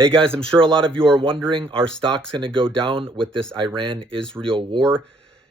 Hey guys, I'm sure a lot of you are wondering, are stocks going to go down with this Iran-Israel war?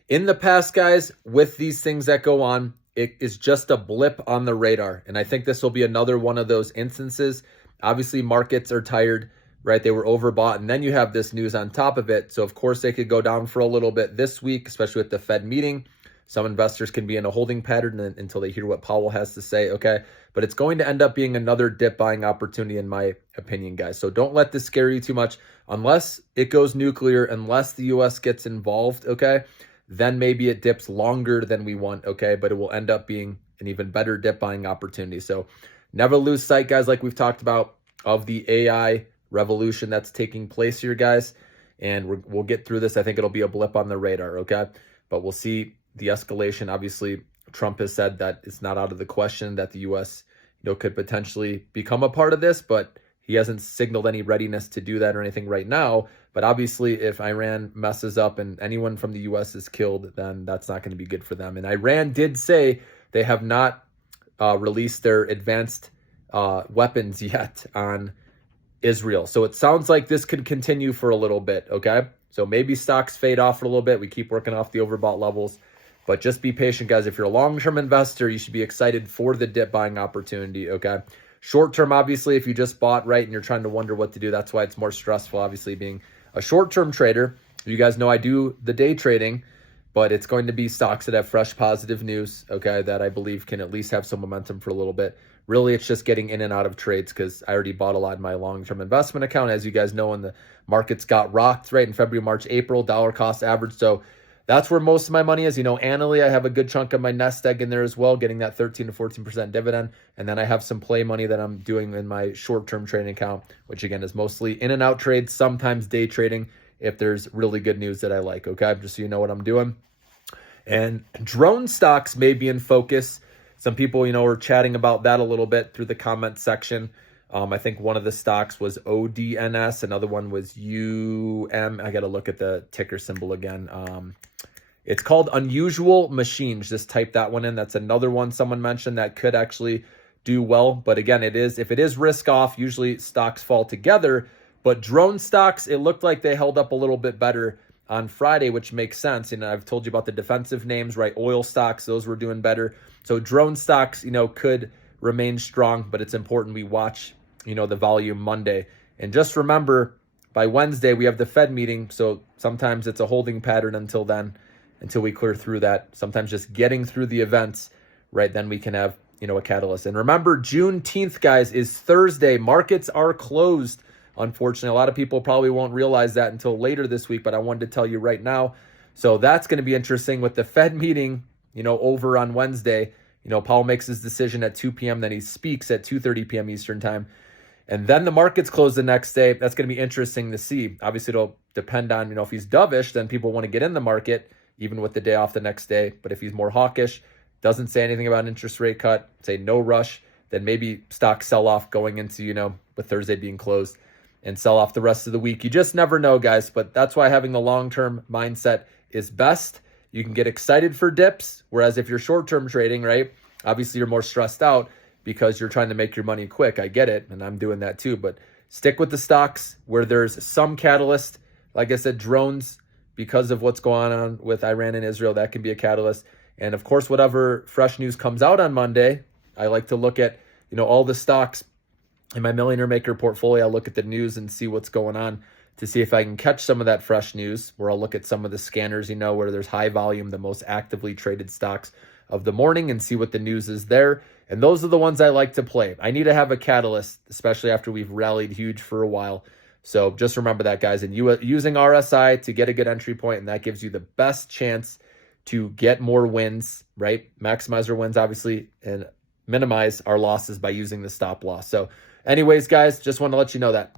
In the past, guys, with these things that go on, it is just a blip on the radar. And I think this will be another one of those instances. Obviously, markets are tired, right? They were overbought. And then you have this news on top of it. So, of course, they could go down for a little bit this week, especially with the Fed meeting. Some investors can be in a holding pattern until they hear what Powell has to say, okay? But it's going to end up being another dip buying opportunity, in my opinion, guys. So don't let this scare you too much. Unless it goes nuclear, unless the U.S. gets involved, okay? Then maybe it dips longer than we want, okay? But it will end up being an even better dip buying opportunity. So never lose sight, guys, like we've talked about, of the AI revolution that's taking place here, guys. And we'll get through this. I think it'll be a blip on the radar, okay? But we'll see the escalation. Obviously, Trump has said that it's not out of the question that the U.S. Could potentially become a part of this, but he hasn't signaled any readiness to do that or anything right now. But obviously, if Iran messes up and anyone from the U.S. is killed, then that's not going to be good for them. And Iran did say they have not released their advanced weapons yet on Israel. So it sounds like this could continue for a little bit, okay? So maybe stocks fade off for a little bit. We keep working off the overbought levels. But just be patient, guys. If you're a long-term investor, you should be excited for the dip buying opportunity, okay? Short-term, obviously, if you just bought right and you're trying to wonder what to do, that's why it's more stressful, obviously, being a short-term trader. You guys know I do the day trading, but it's going to be stocks that have fresh positive news, okay, that I believe can at least have some momentum for a little bit. Really, it's just getting in and out of trades because I already bought a lot in my long-term investment account. As you guys know, when the markets got rocked, right, in February, March, April, dollar cost average. So that's where most of my money is. Annually, I have a good chunk of my nest egg in there as well, getting that 13 to 14% dividend. And then I have some play money that I'm doing in my short-term trading account, which again is mostly in and out trades, sometimes day trading if there's really good news that I like, okay? Just so you know what I'm doing. And drone stocks may be in focus. Some people, are chatting about that a little bit through the comment section. I think one of the stocks was ODNS. Another one was UM. I got to look at the ticker symbol again. It's called Unusual Machines. Just type that one in. That's another one someone mentioned that could actually do well. But again, if it is risk off, usually stocks fall together. But drone stocks, it looked like they held up a little bit better on Friday, which makes sense. I've told you about the defensive names, right? Oil stocks, those were doing better. So drone stocks, could remain strong, but it's important we watch, the volume Monday. And just remember, by Wednesday, we have the Fed meeting. So sometimes it's a holding pattern until then, until we clear through that. Sometimes just getting through the events, right? Then we can have, a catalyst. And remember, Juneteenth, guys, is Thursday. Markets are closed. Unfortunately, a lot of people probably won't realize that until later this week, but I wanted to tell you right now. So that's going to be interesting with the Fed meeting, over on Wednesday. Powell makes his decision at 2 p.m., then he speaks at 2:30 p.m. Eastern time. And then the markets close the next day. That's going to be interesting to see. Obviously, it'll depend on, if he's dovish, then people want to get in the market, even with the day off the next day. But if he's more hawkish, doesn't say anything about an interest rate cut, say no rush, then maybe stocks sell off going into, with Thursday being closed and sell off the rest of the week. You just never know, guys. But that's why having the long-term mindset is best. You can get excited for dips, whereas if you're short-term trading, right, obviously you're more stressed out because you're trying to make your money quick. I get it, and I'm doing that too. But stick with the stocks where there's some catalyst. Like I said, drones, because of what's going on with Iran and Israel, that can be a catalyst. And of course, whatever fresh news comes out on Monday, I like to look at, all the stocks in my Millionaire Maker portfolio. I'll look at the news and see what's going on to see if I can catch some of that fresh news, where I'll look at some of the scanners, where there's high volume, the most actively traded stocks of the morning, and see what the news is there. And those are the ones I like to play. I need to have a catalyst, especially after we've rallied huge for a while. So just remember that, guys. And using RSI to get a good entry point, and that gives you the best chance to get more wins, right? Maximize our wins, obviously, and minimize our losses by using the stop loss. So anyways, guys, just want to let you know that.